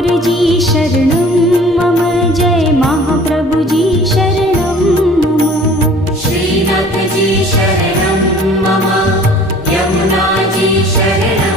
ठाकुरजी शरणं मम, जय महाप्रभुजी शरणं मम। श्रीनाथजी शरणं मम, यमुनाजी शरणं